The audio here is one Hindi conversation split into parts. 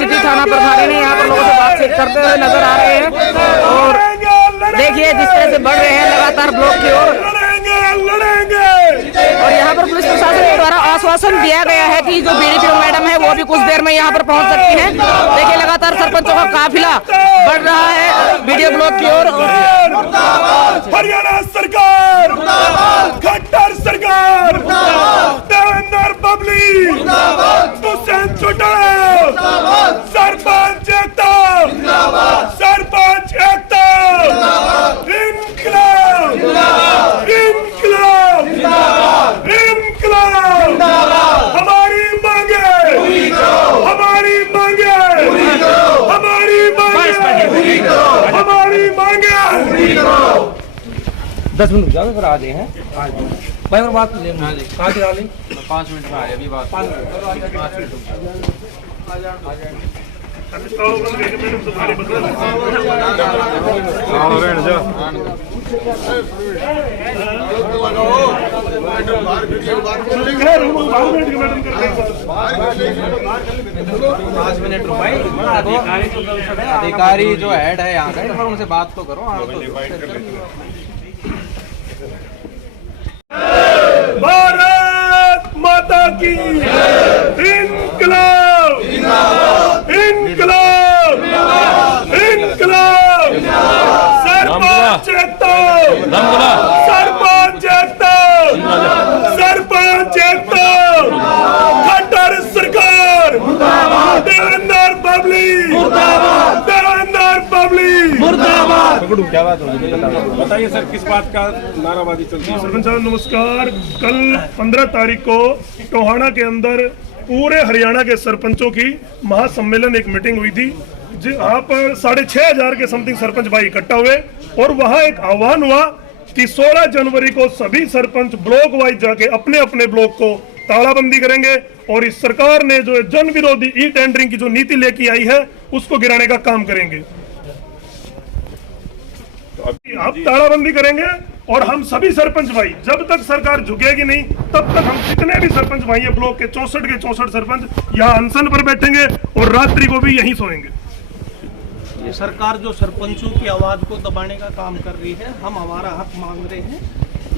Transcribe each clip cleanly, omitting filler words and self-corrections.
सिटी थाना प्रभारी ने यहाँ पर लोगों से बातचीत करते हुए नजर आ रहे हैं और देखिए जिस तरह से बढ़ रहे हैं लगातार ब्लॉक की ओर। और यहाँ पर पुलिस प्रशासन के द्वारा आश्वासन दिया गया है कि जो बीडीपीओ मैडम है वो भी कुछ देर में यहाँ पर पहुँच सकती हैं। देखिए लगातार सरपंचों का काफिला बढ़ रहा है बीडीओ ब्लॉक की ओर। हरियाणा सरकार, खट्टर सरकार, देवेंद्र पब्लिक, हुसैन छुटाओ, सरपंच एकता, सरपंच एकता, इनकलाब, इनकलाब, इनकलाब, हमारी मांगे, हमारी मांगे, हमारी मांगे, हमारी मांगे। 10 मिनट जाओ फिर आ गए हैं भाई। और बात ले कहाँ से डाली 5 मिनट में आए अभी बात 5 मिनट अधिकारी जो हेड है यहाँ का उनसे बात तो करो। भारत माता की इनकलाब, इनकलाब, इनकलाब, सरपंच एकता, सरपंच एकता, सरपंच एकता, खट्टर सरकार, देवेंद्र पब्लिक, देवेंद्र पब्लिक मुर्दाबाद। क्या बात होगी बताइए सर, किस बात का नाराबाजी चलती है? सरपंच साहब नमस्कार। कल 15 तारीख को टोहाना के अंदर पूरे हरियाणा के सरपंचों की महासम्मेलन एक मीटिंग हुई थी जहाँ पर 6,500 के समथिंग सरपंच भाई इकट्ठा हुए और वहाँ एक आह्वान हुआ कि 16 जनवरी को सभी सरपंच ब्लॉक वाइज जाके अपने अपने ब्लॉक को तालाबंदी करेंगे और इस सरकार ने जो जन विरोधी ई टेंडरिंग की जो नीति लेके आई है उसको गिराने का काम करेंगे। आप तालाबंदी करेंगे और हम सभी सरपंच भाई जब तक सरकार झुकेगी नहीं तब तक हम जितने भी सरपंच भाई है ब्लॉक के 64 सरपंच यहाँ अनशन पर बैठेंगे और रात्रि को भी यहीं सोएंगे। ये सरकार जो सरपंचों की आवाज़ को दबाने का काम कर रही है, हम हमारा हक मांग रहे हैं।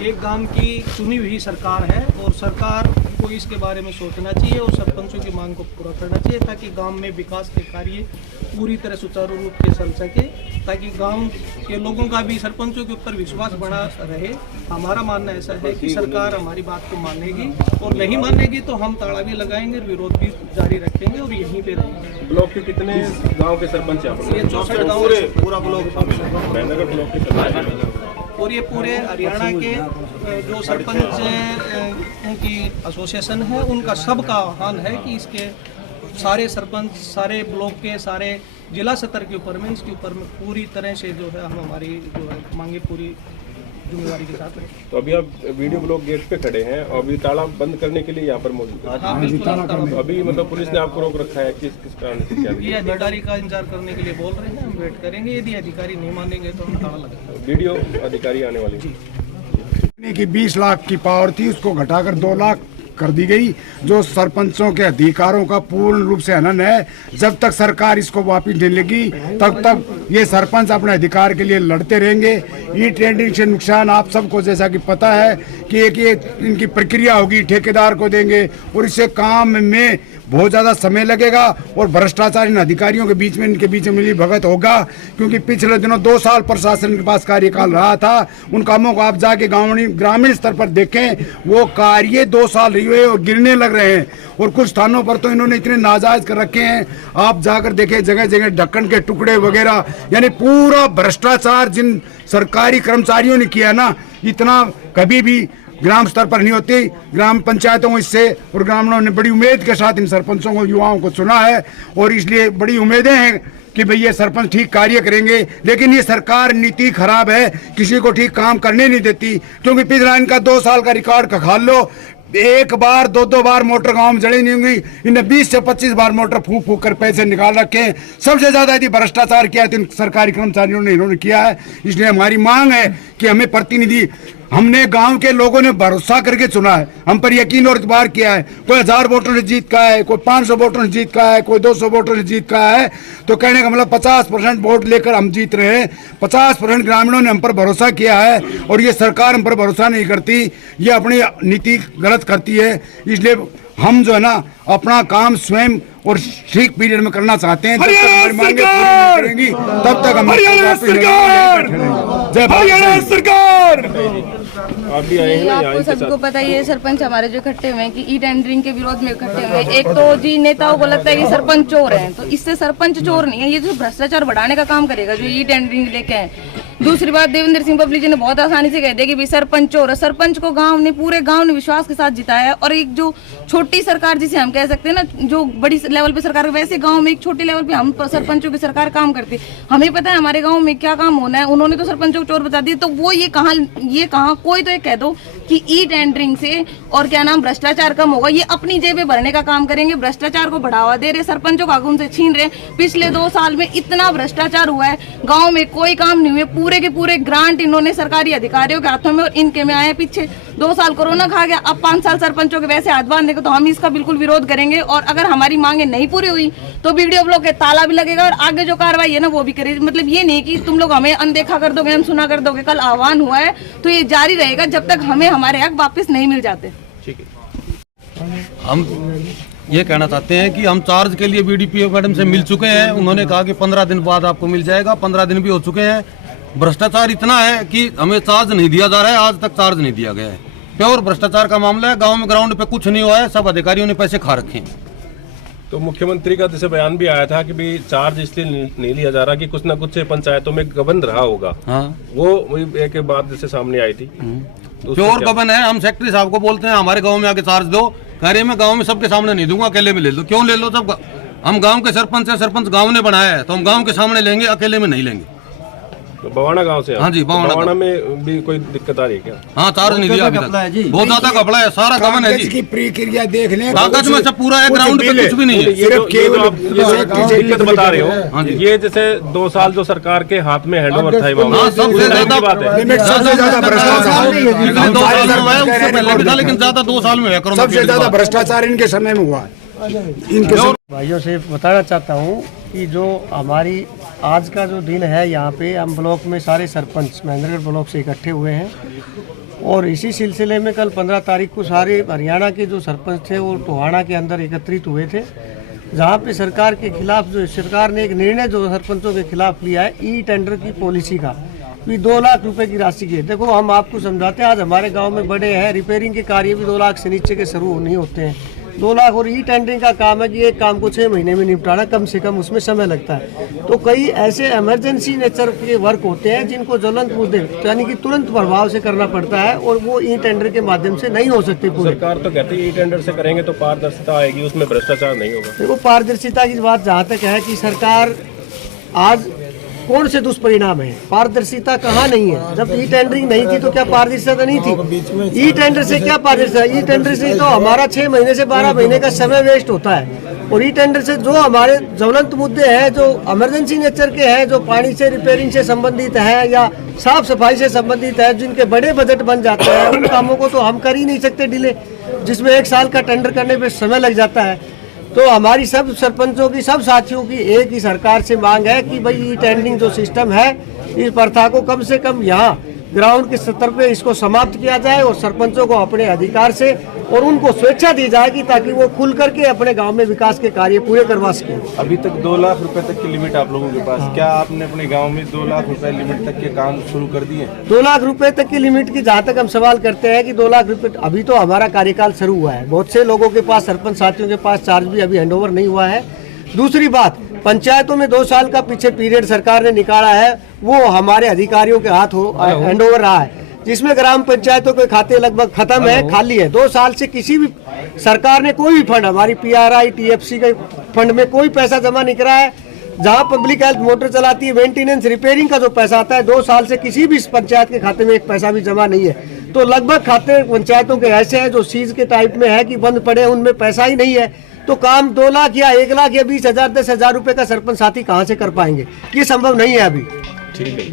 एक गांव की चुनी हुई सरकार है और सरकार को इसके बारे में सोचना चाहिए और सरपंचों की मांग को पूरा करना चाहिए ताकि गांव में विकास के कार्य पूरी तरह सुचारू रूप से चल सके, ताकि गांव के लोगों का भी सरपंचों के ऊपर विश्वास बना रहे। हमारा मानना ऐसा है कि सरकार हमारी बात को मानेगी और नहीं मानेगी तो हम ताला भी लगाएंगे, विरोध भी जारी रखेंगे और यहीं पे रहेंगे। ब्लॉक के कितने गांव के सरपंच हैं? ये 64 गाँव पूरा ब्लॉक और ये पूरे हरियाणा के जो सरपंच उनकी एसोसिएशन है उनका सबका आह्वान है कि इसके सारे सरपंच सारे ब्लॉक के सारे जिला स्तर के ऊपर में इसके ऊपर में पूरी तरह से जो है हम हमारी जो है मांगे पूरी जिम्मेवारी के साथ है। तो अभी आप वीडियो ब्लॉक गेट पे खड़े हैं और अभी ताला बंद करने के लिए यहाँ पर मौजूद है। हाँ, बिल्कुल। अभी मतलब पुलिस ने आपको रोक रखा है किस कारण से? क्या ये अधिकारी का इंतजार करने के लिए बोल रहे हैं, हम वेट करेंगे। यदि अधिकारी नहीं मानेंगे तो हम ताला लगाएंगे। वीडियो अधिकारी आने वाले की 20 लाख की पावर थी उसको घटाकर 2 लाख कर दी गई, जो सरपंचों के अधिकारों का पूर्ण रूप से हनन है। जब तक सरकार इसको वापस नहीं लेगी तब तक ये सरपंच अपने अधिकार के लिए लड़ते रहेंगे। ई टेंडरिंग से नुकसान आप सबको जैसा कि पता है कि एक ये इनकी प्रक्रिया होगी, ठेकेदार को देंगे और इससे काम में बहुत ज़्यादा समय लगेगा और भ्रष्टाचार इन अधिकारियों के बीच में इनके बीच में मिली भगत होगा। क्योंकि पिछले दिनों 2 साल प्रशासन के पास कार्यकाल रहा था, उन कामों को आप जाके ग्रामीण स्तर पर देखें, वो कार्य 2 साल हुए और गिरने लग रहे हैं और कुछ स्थानों पर तो इन्होंने इतने नाजायज कर रखे हैं। आप जाकर देखें जगह जगह ढक्कन के टुकड़े वगैरह, यानी पूरा भ्रष्टाचार जिन सरकारी कर्मचारियों ने किया ना, इतना कभी भी ग्राम स्तर पर नहीं होती। ग्राम पंचायतों को इससे और ग्रामीणों ने बड़ी उम्मीद के साथ इन सरपंचों को युवाओं को चुना है और इसलिए बड़ी उम्मीदें हैं कि भाई ये सरपंच ठीक कार्य करेंगे। लेकिन ये सरकार नीति खराब है, किसी को ठीक काम करने नहीं देती। क्योंकि पिछला इनका 2 साल का रिकॉर्ड खंगाल लो, 1 बार 2 बार मोटर गांव में जड़ी नहीं होंगी। इन्हें 20 से 25 बार मोटर फूक फूक कर पैसे निकाल रखे हैं। सबसे ज्यादा यदि भ्रष्टाचार किया तो इन सरकारी कर्मचारियों ने इन्होंने किया है। इसलिए हमारी मांग है कि हमें प्रतिनिधि हमने गांव के लोगों ने भरोसा करके चुना है, हम पर यकीन और इतबार किया है। कोई 1000 वोटों ने जीत का है, कोई 500 वोटों ने जीत का है, कोई 200 वोटों ने जीत का है। तो कहने का मतलब 50% वोट लेकर हम जीत रहे हैं। 50% ग्रामीणों ने हम पर भरोसा किया है और ये सरकार हम पर भरोसा नहीं करती, ये अपनी नीति गलत करती है। इसलिए हम जो है ना अपना काम स्वयं और ठीक पीरियड में करना चाहते हैं। हरियाणा सरकार करेंगी तब तक हम हरियाणा सरकार हरियाणा सरकार। आप भी आए हैं ना यहाँ आपको सबको पता ही है, सरपंच हमारे जो इकट्ठे हुए हैं कि ई टेंडरिंग के विरोध में इकट्ठे हुए हैं। एक तो जी नेताओं को लगता है कि सरपंच चोर हैं, तो इससे सरपंच चोर नहीं है, ये जो भ्रष्टाचार बढ़ाने का काम करेगा जो ई टेंडरिंग लेके आए। दूसरी बात, देवेंद्र सिंह पब्लिक जी ने बहुत आसानी से कह दिया कि भाई सरपंच चोर है। सरपंच को गांव ने, पूरे गांव ने विश्वास के साथ जिताया है। और एक जो छोटी सरकार जिसे हम कह सकते हैं ना, जो बड़ी लेवल पे सरकार, वैसे गांव में एक छोटी लेवल पे हम सरपंचों की सरकार काम करती है। हमें पता है हमारे गांव में क्या काम होना है। उन्होंने तो सरपंचों को चोर बता दिया, तो वो ये कहाँ कोई तो ये कह दो कि ई टेंडरिंग से और क्या नाम भ्रष्टाचार कम होगा। ये अपनी जेबें भरने का काम करेंगे, भ्रष्टाचार को बढ़ावा दे रहे, सरपंचों का हक उनसे छीन रहे। पिछले 2 साल में इतना भ्रष्टाचार हुआ है, गांव में कोई काम नहीं हुए। पूरे के पूरे ग्रांट इन्होंने सरकारी अधिकारियों के हाथों में और इनके में आए। पीछे 2 साल कोरोना खा गया, अब 5 साल सरपंचों के वैसे हाथ बांधने को। तो हम इसका बिल्कुल विरोध करेंगे और अगर हमारी मांगे नहीं पूरी हुई तो वीडियो ब्लॉग के ताला भी लगेगा और आगे जो कार्रवाई है ना वो भी करेगी। मतलब ये नहीं कि तुम लोग हमें अनदेखा कर दोगे, अनसुना कर दोगे। कल आह्वान हुआ है तो ये जारी रहेगा जब तक हमें हमारे हक वापस नहीं मिल जाते। हम ये कहना चाहते हैं कि हम चार्ज के लिए बीडीपीओ मैडम से मिल चुके हैं। उन्होंने कहा कि 15 दिन बाद आपको मिल जाएगा। 15 दिन भी हो चुके हैं। भ्रष्टाचार इतना है कि हमें चार्ज नहीं दिया जा रहा है, आज तक चार्ज नहीं दिया गया है। प्योर भ्रष्टाचार का मामला है। गांव में ग्राउंड पे कुछ नहीं हुआ है, सब अधिकारियों ने पैसे खा रखे हैं। तो मुख्यमंत्री का जैसे बयान भी आया था कि भी चार्ज इसलिए नहीं लिया जा रहा कि कुछ ना कुछ पंचायतों में गबन रहा होगा। हाँ, वो एक बात जैसे सामने आई थी। तो प्योर गबन है। हम सेक्रेटरी साहब को बोलते हैं हमारे गांव में आके चार्ज दो, कह रहे मैं गांव में सबके सामने नहीं दूंगा, अकेले में ले लो। क्यों ले लो? सब हम गांव के सरपंच है, सरपंच गांव ने बनाया है तो हम गांव के सामने लेंगे, अकेले में नहीं लेंगे। तो बवाना गांव से? हाँ जी, बवाना में भी कोई दिक्कत आ रही है क्या? हाँ, चार्ज नहीं दिया अभी तक। बहुत ज्यादा घपला है, सारा गबन है जी। की प्रक्रिया देख लें, कागज में सब पूरा है, ग्राउंड पे कुछ भी नहीं है। सिर्फ केवल दिक्कत बता रहे हो, ये जैसे 2 साल जो सरकार के हाथ में हैंडओवर था, सबसे ज्यादा बात है। सबसे ज्यादा भ्रष्टाचार लेकिन ज्यादा 2 साल में है। सबसे ज्यादा भ्रष्टाचार इनके समय में हुआ है। इनके भाइयों से बताना चाहता हूँ कि जो हमारी आज का जो दिन है, यहाँ पे हम ब्लॉक में सारे सरपंच महेंद्रगढ़ ब्लॉक से इकट्ठे हुए हैं और इसी सिलसिले में कल 15 तारीख को सारे हरियाणा के जो सरपंच थे वो टोहाना के अंदर एकत्रित हुए थे, जहाँ पे सरकार के खिलाफ जो सरकार ने एक निर्णय जो सरपंचों के खिलाफ लिया है ई टेंडर की पॉलिसी का, भी 2 लाख रुपए की राशि की है। देखो हम आपको समझाते हैं, आज हमारे गाँव में बड़े हैं, रिपेयरिंग के कार्य भी 2 लाख से नीचे के शुरू नहीं होते हैं। 2 लाख और ई टेंडरिंग का काम है कि एक काम को 6 महीने में निपटाना, कम से कम उसमें समय लगता है। तो कई ऐसे इमरजेंसी नेचर के वर्क होते हैं जिनको ज्वलंत मुद्दे यानी कि तुरंत प्रभाव से करना पड़ता है और वो ई टेंडर के माध्यम से नहीं हो सकते पूरे। सरकार तो कहती है ई टेंडर से करेंगे तो पारदर्शिता आएगी, उसमें भ्रष्टाचार नहीं होगा। देखो पारदर्शिता की बात जहाँ तक है कि सरकार आज कौन से दुष्परिणाम है, पारदर्शिता कहाँ नहीं है। जब ई टेंडरिंग नहीं थी तो क्या पारदर्शिता नहीं थी? ई टेंडर से क्या पारदर्शिता? ई टेंडर से तो हमारा 6 महीने से 12 महीने का समय वेस्ट होता है। और ई टेंडर से जो हमारे ज्वलंत मुद्दे हैं, जो इमरजेंसी नेचर के हैं, जो पानी से रिपेयरिंग से संबंधित है या साफ सफाई से संबंधित है, जिनके बड़े बजट बन जाते हैं, उन कामों को तो हम कर ही नहीं सकते डिले, जिसमें 1 साल का टेंडर करने में समय लग जाता है। तो हमारी सब सरपंचों की, सब साथियों की एक ही सरकार से मांग है कि भाई ये टेंडरिंग जो सिस्टम है, इस प्रथा को कम से कम यहाँ ग्राउंड के स्तर पे इसको समाप्त किया जाए और सरपंचों को अपने अधिकार से और उनको स्वेच्छा दी जाएगी ताकि वो खुल करके अपने गांव में विकास के कार्य पूरे करवा सकें। अभी तक 2 लाख रुपए तक की लिमिट आप लोगों के पास, क्या आपने अपने गांव में 2 लाख रुपए लिमिट तक के काम शुरू कर दिए? 2 लाख रुपए तक की लिमिट की जहाँ तक हम सवाल करते हैं कि 2 लाख रुपए, अभी तो हमारा कार्यकाल शुरू हुआ है, बहुत से लोगों के पास, सरपंच साथियों के पास चार्ज भी अभी हैंडओवर नहीं हुआ है। दूसरी बात, पंचायतों में 2 साल का पीछे पीरियड सरकार ने निकाला है, वो हमारे अधिकारियों के हाथ हैंडओवर रहा है, जिसमें ग्राम पंचायतों के खाते लगभग खत्म है, खाली है। 2 साल से किसी भी सरकार ने कोई भी फंड, हमारी PRI TFC के फंड में कोई पैसा जमा नहीं करा है। जहां पब्लिक हेल्थ मोटर चलाती है, मेंटेनेंस रिपेयरिंग का जो पैसा आता है, 2 साल से किसी भी पंचायत के खाते में 1 पैसा भी जमा नहीं है। तो लगभग खाते पंचायतों के ऐसे हैं जो सीज के टाइप में है कि बंद पड़े, उनमें पैसा ही नहीं है। तो काम 2 लाख या 1 लाख या 20,000 10,000 रुपए का सरपंच साथी कहाँ से कर पाएंगे? ये संभव नहीं है अभी। ठीक है।